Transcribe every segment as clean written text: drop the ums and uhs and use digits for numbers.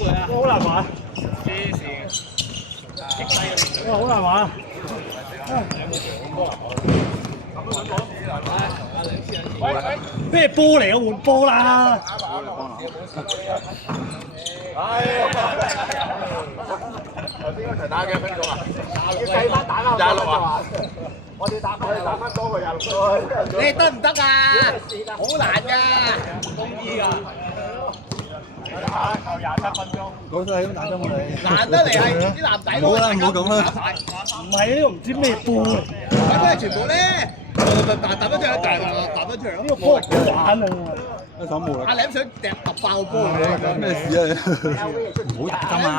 好難玩。黐線，哇，好難玩。咩波嚟啊？換波啦！頭先嗰場打幾多分鐘啊？要計翻打翻26啊！我哋打翻多過26分。你得唔得啊？好難㗎，公醫㗎。球27分鐘。講晒咁打針我哋。難得嚟係啲男仔咯。唔好啦，唔好咁啦。唔係呢個唔知咩波嚟。咁咩全部咧？彈翻出嚟，彈翻出嚟咯。呢個波好玩啊！一手冇啦。阿舐想掟揼爆個波嚟。咩事啊？唔好打針啊！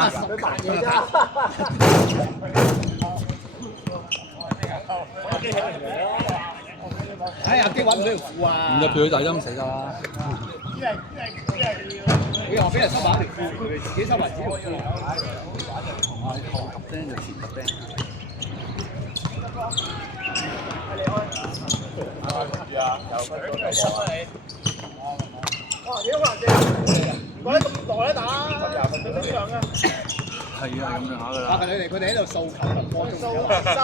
哎呀，機揾唔到條褲啊！唔入去打針死㗎啦！佢又俾人收埋條褲，佢自己收埋自己條褲。後揼釘就前揼釘。哇！幾好難嘅，唔怪得咁耐啦打，20分鐘咁樣啊！係啊，咁上下㗎啦。佢哋喺度掃球同波中。30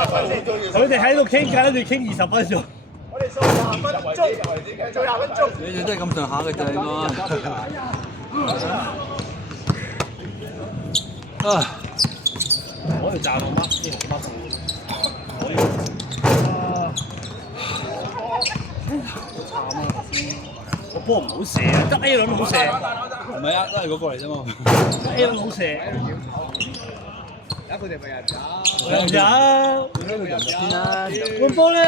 分先做完。佢哋喺度傾偈，跟住傾20分鐘。我哋掃20分鐘，做20分鐘。你哋真係咁上下嘅啫嘛。啊！我哋站我乜啲紅乜個波唔好射啊，得 A 輪好射。唔係啊，都係嗰個嚟啫嘛。得 A 輪好射。而家佢哋咪入咗。先啦，換波咧，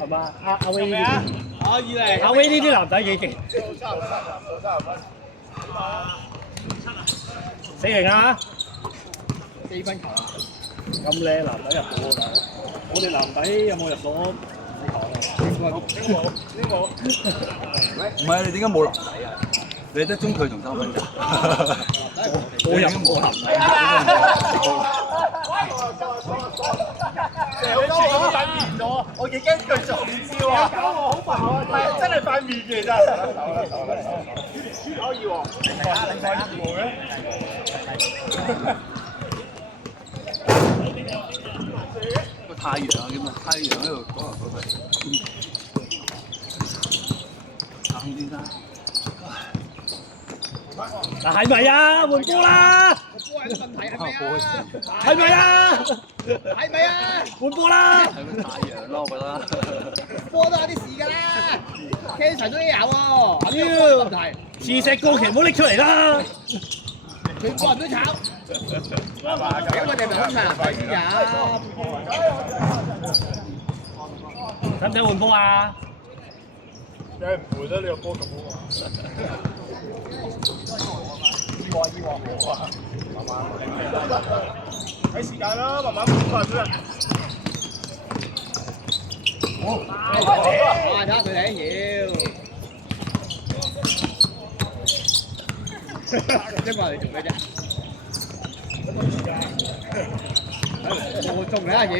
係嘛？阿威呢啲，阿威呢啲男仔幾勁。死型啊！4分球。咁靚男仔入到喎，我哋男仔有冇入到？唔係你點解冇男仔啊？你得中距同3分咋？我入冇男仔。我幾驚佢做唔知喎，搞我好煩啊！真係塊面嘅真係。可以喎，你塊面嘅。個太陽啊，咁啊，太陽喺度講嚟講去。行先生。嗱係咪啊？換波啦！個波係個問題係咪啊？係咪啊？係咪啊？換波啦！係個太陽咯，我覺得。波都有啲事㗎啦 ，Cancer 都有喎。妖，問題，磁石過期唔好拎出嚟啦！全部人都炒。咁我哋咪好難睇先㗎。使唔使換波啊？梗係唔會啦！你個波咁好玩。意喎，慢慢睇時間啦，慢慢換翻先。哇！睇下佢哋妖。即係話嚟做咩啫？我中你啊妖！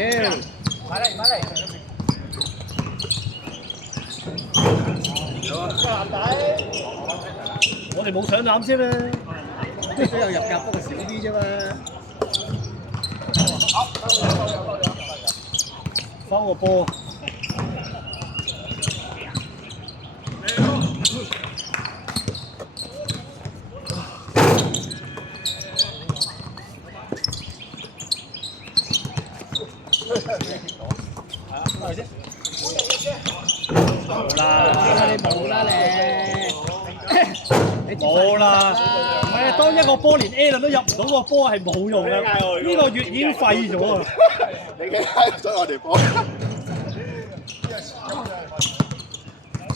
買嚟。我哋冇上籃先啦。都有入格，不過少啲啫嘛。收個波。冇啦，你冇啦你。冇啦，唔係啊！當一個波連 A 輪都入唔到個波係冇用嘅，呢個月已經廢咗啊！你嘅閪咗我哋波。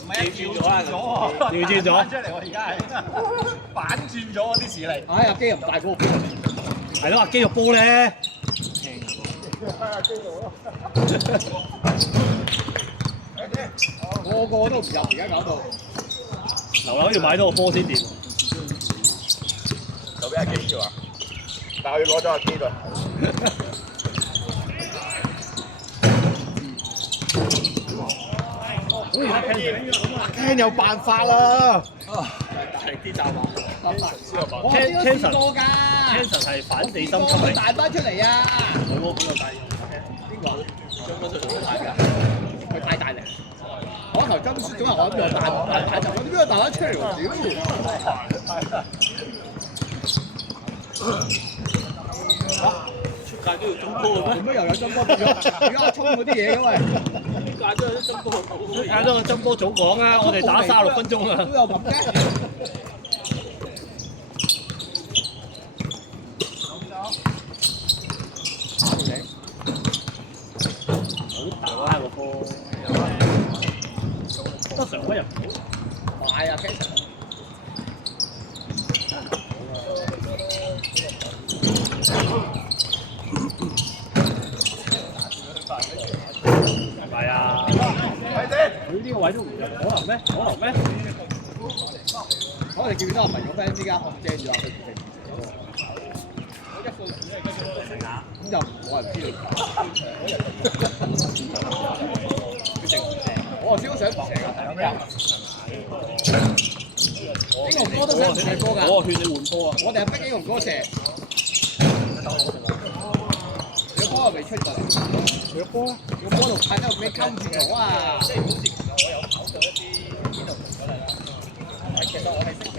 唔係調轉咗啊！調轉咗。出嚟我而家係反轉咗我啲視力。哎呀，機又唔大嗰個波。係咯，肌肉波咧。個個都唔入，而家搞到。流流要買多個波先掂。就俾阿基叫啊！但係我要攞咗阿基佢。聽有辦法啦。大力啲站啊！我聽邊個試過㗎 Hanson 係反地心吸佢力，彈翻出嚟啊！冇嗰邊個大用。邊個？張哥最好睇㗎，佢太大力。我頭針輸咗，我諗又彈，我點解彈翻出嚟喎？出界都要中波嘅咩？做咩又有針波變咗？而家衝嗰啲嘢嘅喂，出界都有啲中波，出界都有中波早講啊！我哋打36分鐘啊都！有咁嘅。好打個波，得常威入唔到。快啊 Jason！係咪啊？佢呢個位都唔入，可能咩？可能咩？我哋見到阿文個 friend 依家遮住啊，佢唔咁就冇人知道。我超想射㗎，英雄哥都想射波㗎。我勸你換波啊！我哋係逼英雄哥射。有波又未出過嚟。有波啊！有波度睇到俾溝住咗啊！即係好似我有考過一啲演動嗰類啦。其實我係星期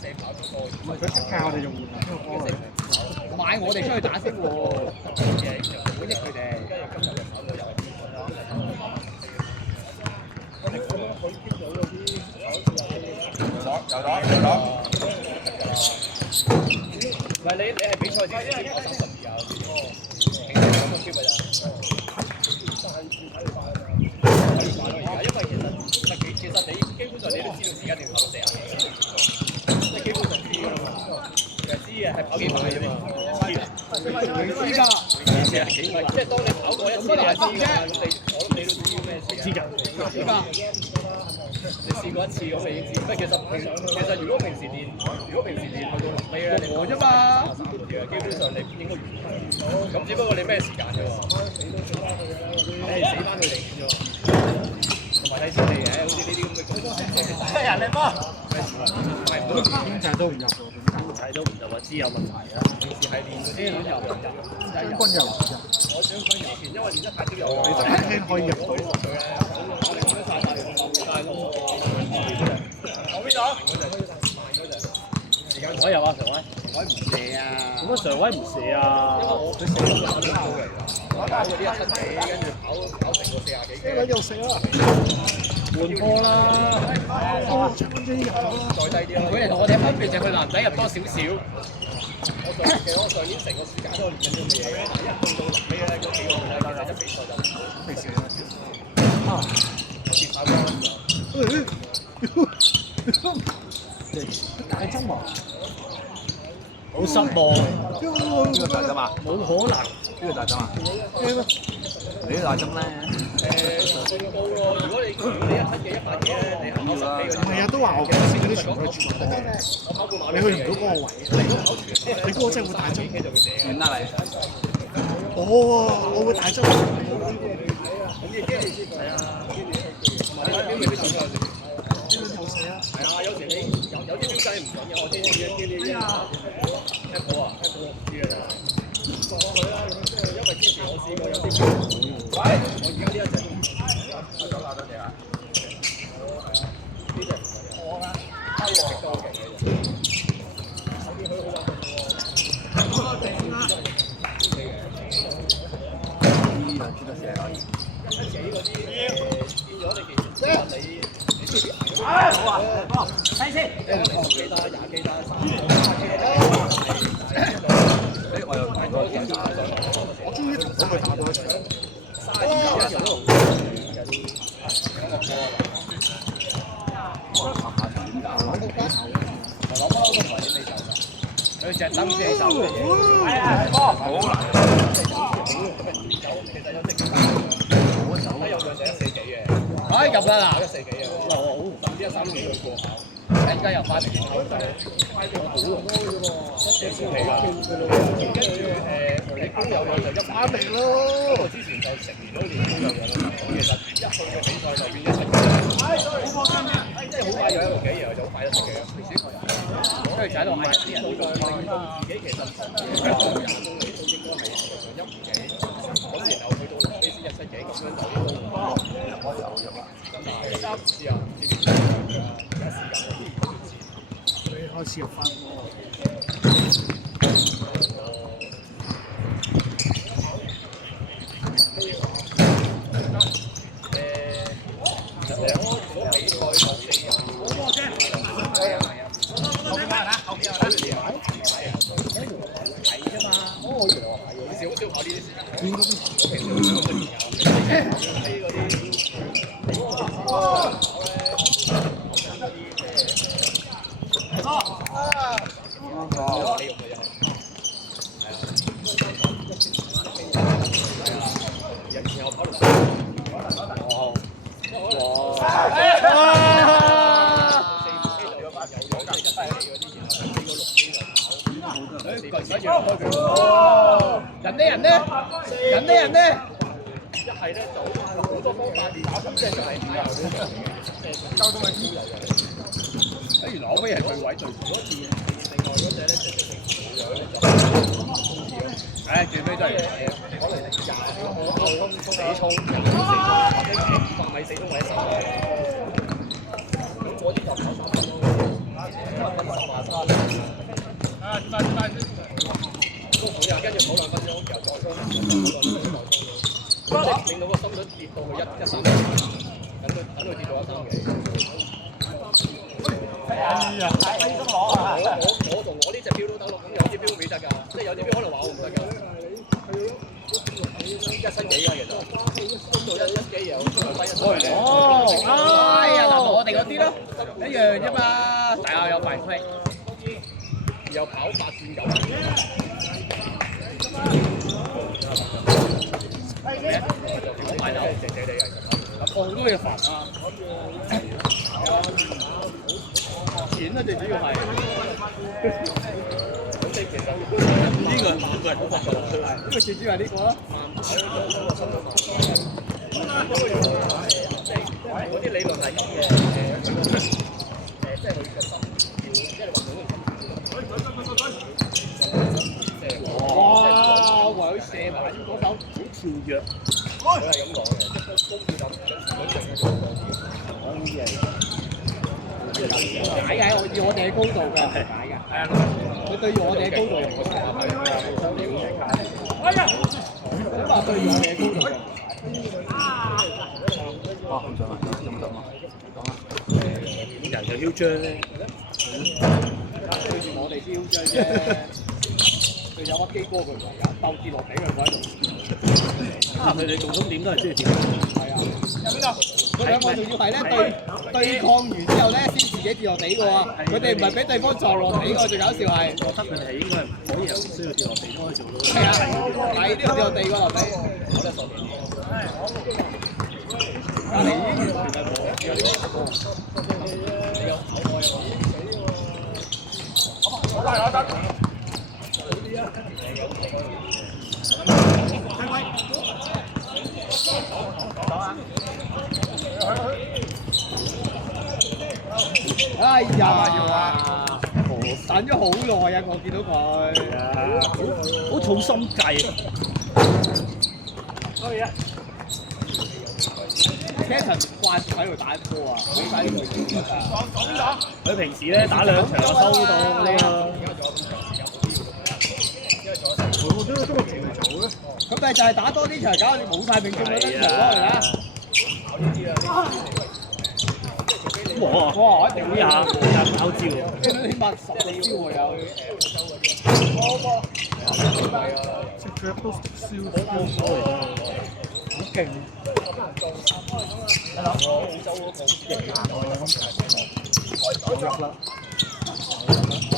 四跑咗波。唔係佢出界，我哋用買我哋出去打先喎，好益佢哋。唔係你係比賽之前跑32啊，平時有目標㗎咋。因為其實你基本上你都知道時間定跑到40幾，即係基本上知㗎啦嘛。其實知嘅係跑幾快啫嘛。知㗎，即係當你跑過一次，你就知㗎。我諗你都知咩事。知㗎。知㗎。你試過一次咁你已經知。其實如果平時練去到臨尾咧，你啫嘛。基本上你應該完。咁只不過你咩時間啫喎？你死翻佢哋啫喎。同埋睇先嚟嘅，好似呢啲咁嘅工作，人嚟麼？經濟都唔入喎，經濟都唔入啊，知有問題啊！平時係練嗰啲入，軍油入。我想軍油前，因為練得太少油。你就輕可以入到落去咧。我邊度？常威有啊，常威唔射啊！點解常威唔射啊？因為佢射咗個高嚟㗎，跑嗰啲70幾，跟住跑成個40幾嘅。又射啦！換波啦！再低啲啦！佢哋同我哋分別就係佢男仔入多少少。我上年成個暑假都練緊啲咁嘅嘢，但係一去到臨尾咧，嗰幾個咧，其實一比賽就未試過。跌曬波！大針啊！好失望。邊個大針啊？冇可能。邊個大針啊？你啲大針咧？算高咯。如果你一7嘅100嘅咧，你考10幾嗰啲。唔係啊，都話我嗰時嗰啲全部係全部你去唔到嗰個位，你嗰個真係會大針。點啦你？我會大針。冇死啊！係啊，有時你有啲標準唔準嘅，我知呢聽過啊，唔知㗎咋。過去啦，因為之前我試過有啲，我而家呢一隻多謝啊。呢隻我啊，食得好勁嘅。手邊佢好1幾嗰啲變咗你其實你。好啊，睇先。10幾單、20幾單、30幾單。我又睇過檢查。我終於同佢打到一場。佢隻等射手嘅嘢。係啊，好難。其實有隻好手，有兩隻1.4幾嘅。入啦嗱，1.4幾嘅。我好唔知1.3幾佢過考。而家又翻嚟，好耐，跟住你高有氧就一翻嚟咯。我之前就食完咗年高有氧，其實一去嘅比賽就變咗7幾，即係好快又1路幾，然後就好快17幾。跟住就喺度嗌啲人，令到自己其實20公里都應該係1幾，咁然後去到臨尾先17幾，咁樣就應該咁啊，試下，而家試緊。開始入翻喎。人呢？一係咧就好多方法練，咁即係就係交通嘅超人。原來我可以係對位對，如果練另外嗰隻咧就冇樣咧就最尾都係可能20秒死衝，20秒死衝，或者200米死衝或者10米。咁嗰啲就跑3分咯。跟住跑2分鐘，又再衝，令到個心率跌到去130，等佢跌到130幾。我呢隻標都得咯，咁有啲標未得㗎，即係有啲標可能話我唔得㗎。170幾㗎其實，到1幾又低130。哎呀，嗱我哋嗰啲咯，一樣啫嘛，大家有犯規。又跑8轉9。好快走，謝謝你啊！我都要煩啊！錢啊，最主要係。咁你其實呢個好煩㗎，呢個最主要係呢個咯。嗰啲理論係咁嘅，即係佢嘅心跳，即係運動嘅哇！我為佢射埋嗰手好跳躍。佢係咁講嘅，即係都要諗解嘅，我哋嘅高度嘅，解嘅。係啊，佢對住我哋嘅高度唔係哎呀！咁話對住我哋嘅高度。哇！咁上啊，有冇得嘛？講啊！人就囂張咧，對住我哋先囂張啫。佢有屈機哥佢唔係㗎，鬥跌落地佢喺度。啊！佢哋重點都係中意跌。係啊。有邊個？佢兩個仲要係咧對抗完之後咧，先自己跌落地嘅喎。佢哋唔係俾對方撞落地喎，最搞笑係。我覺得佢哋係應該唔可以由需要跌落地開做到。係啊，係呢個跌落地喎落地。隔離已經完全係冇，有啲好快攞得。哎呀！等咗好耐啊！我見到佢，好重心計。可以啊 ！Canton 慣喺度打波啊，點解呢個佢平時咧打2場就收到嗰啲咯。我都係做嘅。咁咪就係打多啲場，搞到你冇晒命中率得場咯，而家。哇！屌呀！有搞招，起碼10個招喎有。隻腳都燒好勁。澳洲嗰個型啊，我得啦。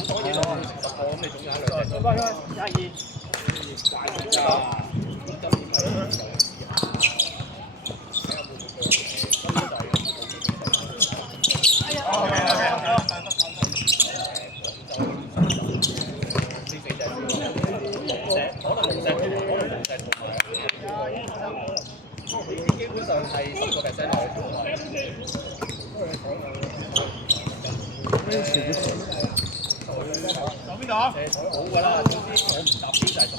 當然咯，10個咁你總有1兩隻。咩事嘅？邊度？冇㗎啦，總之我唔達標就係10%，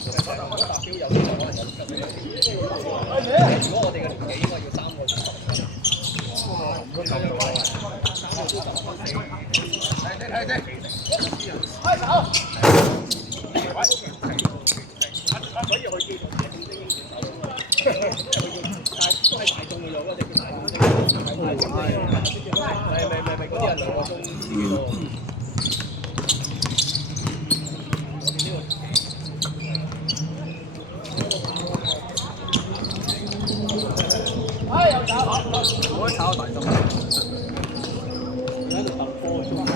我達標有啲就可能有60%。如果我哋嘅年紀應該要3個月。所以佢叫做大眾精英選手，因為佢要但係都係大眾嘅咗咯，你叫大眾精英。係嗰啲人2個鐘幾多？我可以炒大心。喺度揼波中間。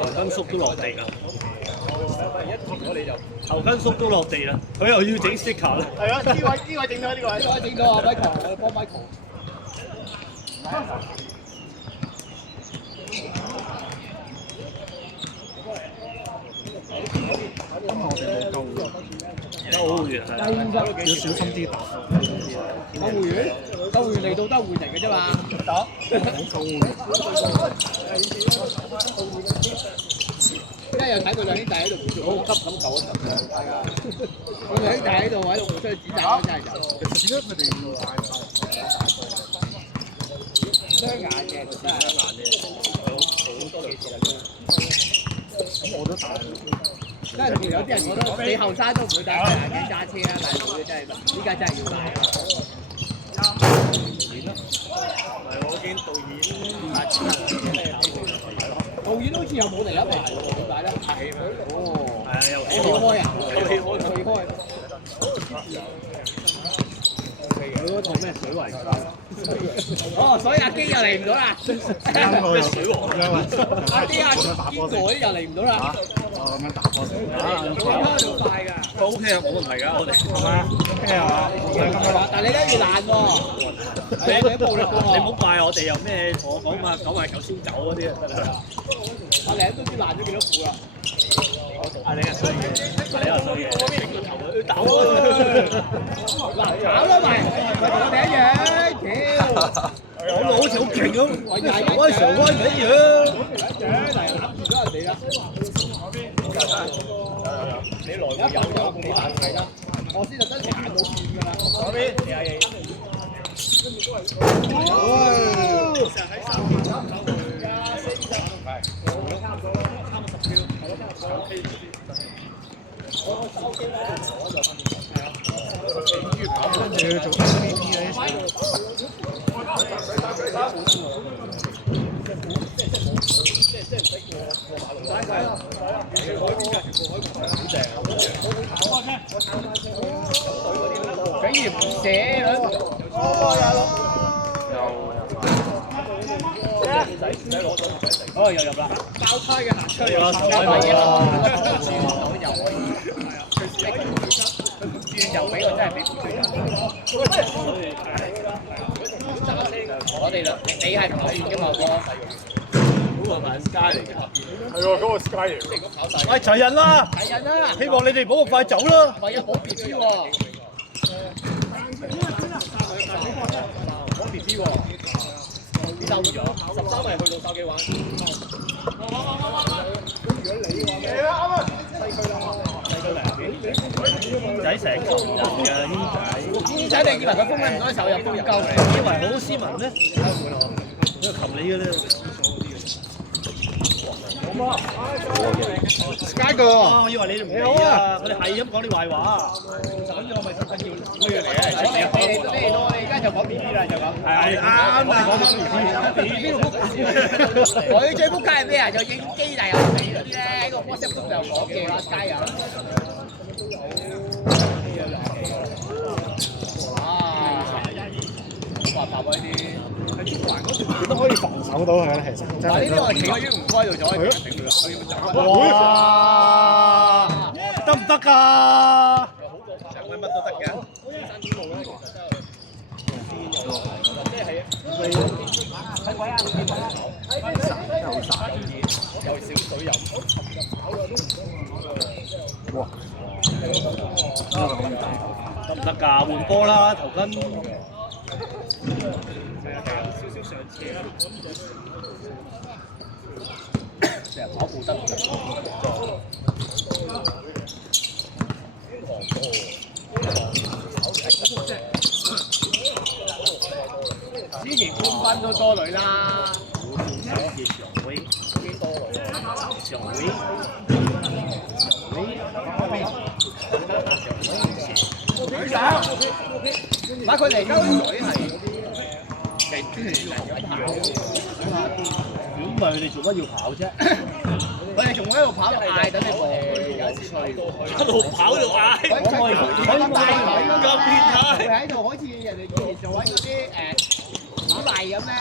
頭根叔都落地啦，頭根叔都落地啦，佢又要整 sticker 啦。係啊，呢位整咗呢位，整到阿 Michael， 我幫 Michael。都好遠係，要小心啲打。救護員嚟到都係換人嘅啫嘛。唔好救護員。而家又睇佢兩兄弟喺度好急咁救一救。佢兩兄弟喺度互相指責咯，真係就。點解佢哋要帶雙眼嘅，雙眼嘅，好多幾次啦都。咁我都帶。真係有啲人覺得你後生都唔會戴眼鏡揸車啊，但係佢真係依家真係要戴啊！係我見導演導演好似又冇嚟一排喎，點解咧？係哦，係啊，又戲開啊，戲開。佢嗰套咩水圍哦，所以阿基又嚟唔到啦。咩水王啊？阿基阿堅哥啲又嚟唔到啦。咁樣打波先。開到快㗎。佢 OK 啊，冇問題㗎，我哋係嘛？OK 係嘛？但係你都越爛喎。你啲暴力喎。你唔好怪我哋又咩？我講埋嚿燒酒嗰啲啊。阿嶺都知爛咗幾多副啦。阿你係衰嘅，你係衰嘅，整個頭去打我。嗱，搞啦咪同我哋一樣，屌！我好似好勁咁，我係我係常威咪一樣。嚟攬住咗人哋啦。你來會有你難睇啦，我先特登行到遠㗎啦。嗰邊你係。跟住要做 MVP 咧。竟然唔寫哦，又入啦！爆胎嘅行出嚟啦，又可以，轉又俾我真係俾唔對我哋兩，你係唔可以嘅嘛哥？嗰個係 Sky 嚟嘅，係喎，嗰個 Sky 嚟。喂，齊人啦！係人啦，希望你哋唔好咁快走啦。唔係啊，冇 BB 喎，冇 BB 喎，收咗13咪去到筲箕灣。仔成個人嘅軒仔，仔你以為佢風咧唔該手入都入鳩嚟？以為好斯文咩？佢係擒你嘅咧。Sky 哥，我以為你哋唔理啊！佢哋係咁講你壞話。咁我咪特登要推佢嚟啊！我哋而家就講 BB 啦，就講。係啱啊！講緊 BB 我最撲街係咩啊？就應機但又死嗰啲咧，喺個 WhatsApp 度就講嘅話 Sky 啊！哇！好核突喎呢啲。都可以防守到佢啦，其實真係。但係呢啲我企喺英唔乖度就可以頂佢啦，可以走。哇！得唔得㗎？上位乜都得嘅。睇鬼啊！有少水飲。哇！得唔得㗎？換波啦，頭巾。少少水上斜啦。成日跑步得唔得？之前冠軍都多女啦。也小威，幾多女？小威，買佢嚟溝女係幾專業嚟跑。如果唔係佢哋做乜要跑啫？佢哋仲喺度跑嗌等你過去，有時吹。一路跑一路嗌，佢帶女咁變態。佢喺度好似人哋以前做緊嗰啲鼓勵咁咧，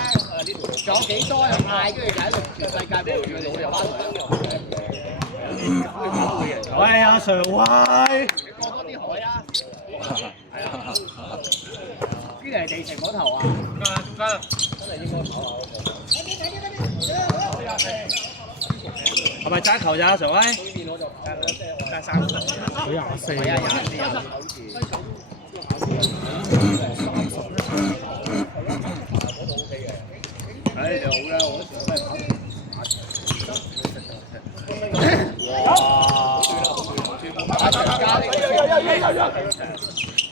仲有幾多人嗌，跟住就喺度全世界圍住佢哋就翻嚟。喂，阿 Sir， 喂！你過多啲海啊！係啊，邊嚟地城嗰頭啊？真係應該跑下嗰個。係咪爭球咋，阿 Sir？ 喂？對面我就爭佢24。係啊，24好似。唉，就好啦，我嗰時都係跑。打場加呢個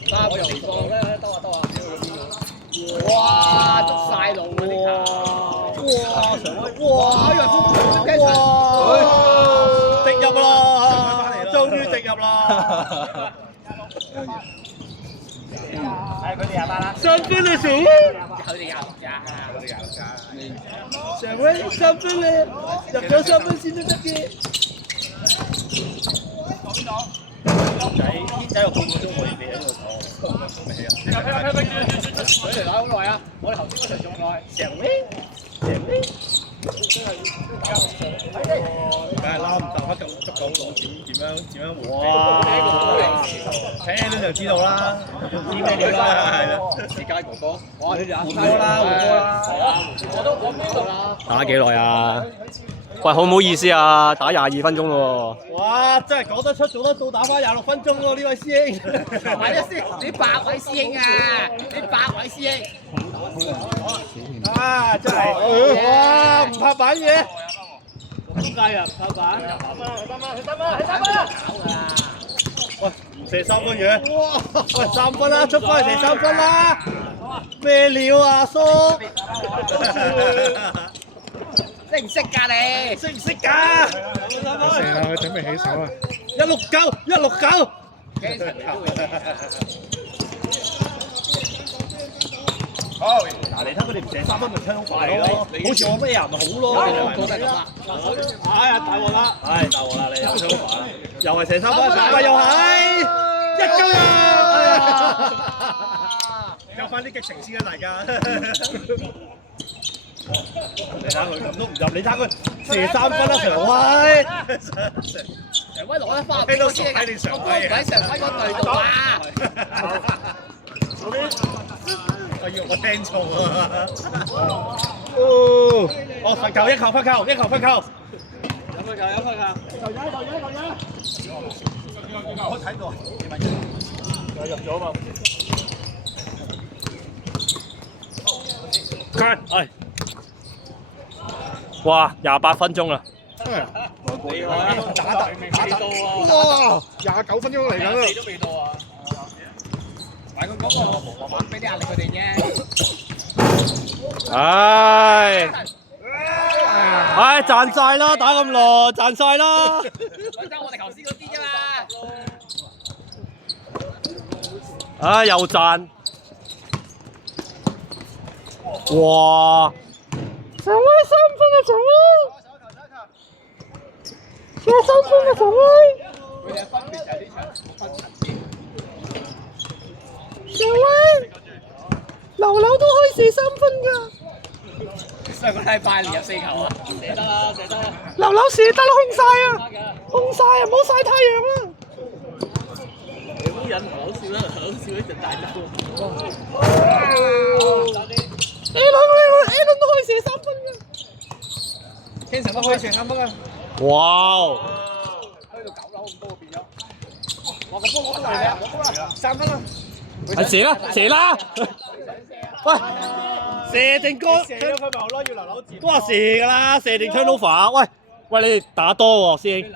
三個地方咧，兜下。哇！捉晒路嗰啲球。哇！常威，哇！呢個風哇！直入啦！終於直入啦！係佢哋廿八啦。三分啊，常威！佢哋廿六咋？常威三分咧，入咗三分先都得嘅。仔個半個鐘我哋未喺度坐，未啊！佢哋打好耐啊！我哋頭先嗰場仲耐，常威。梗係啦，唔夠得咁足夠攞點樣回？哇！聽到就知道啦，知咩料啦，係啦。世界哥哥，哇！你哋換波啦，係啊，我都講呢度啦。打幾耐啊？喂，好唔好意思啊？打22分鐘咯喎。哇！真係講得出做得到，打翻26分鐘喎，呢位師兄。係啊，你8位師兄啊！你8位師兄。啊！真係，哇！唔拍板嘢。咁計啊？唔拍板。喂，射3分嘅。哇！喂，3分啦，出翻嚟射3分啦。咩料啊，叔？識唔識㗎你？識唔識㗎？射啦，佢準備起手啦。 169。好。嗱，你睇佢哋唔射3分咪槍快咯，好似我咩人咪好咯。哎呀，大鑊啦！唉，大鑊啦！你又槍快，又係射3分，咪又係1鳩人。有翻啲激情先啊，大家！你睇佢咁都唔入，你睇佢射3分啦，常威！常威攞得翻，聽到傻閪你常威啊！喺常威嗰隊度啊！我聽錯啊！哦，罰球，一球罰球，有罰球。我睇到，入咗嘛？佢，係。哇！28分鐘啦。打哇！29分鐘嚟緊啦。都未到啊！買個嗰個慢慢俾啲壓力佢哋啫。唉，賺晒啦！打咁耐，賺晒啦！得我哋頭先嗰啲啫嘛。唉，又賺。哇！常威3分啊，常威！射3分啊，常威！佢哋嘅分別就係呢場分層次。常威，流流都可以射3分㗎。上個禮拜連入4球啊！射得啦，射得啦！流流射得啦，空晒啊！空晒啊，唔好曬太陽啦！你好忍唔好笑啦，好笑呢隻大兜。Allen 都可以射3分㗎。經常都可以射3分啊！哇！去到9樓咁多變咗。哇！個波攞到嚟啦，攞到啦，3分啦！射啦，射啦！喂！射定歌，射咗佢咪好咯，要留扭字。都話射㗎啦，射定 turnover。喂，你哋打多喎，師兄。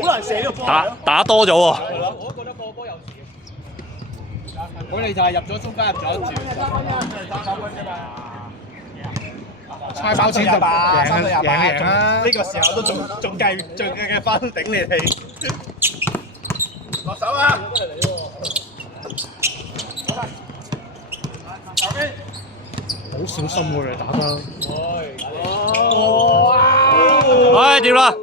好難射呢個波。打多咗喎。我都覺得個波有事。我哋就係入咗中間入咗一猜包錢就贏啦！呢個時候都仲計翻頂你哋。落手啊！好小心喎，你打得。唉，掂啦。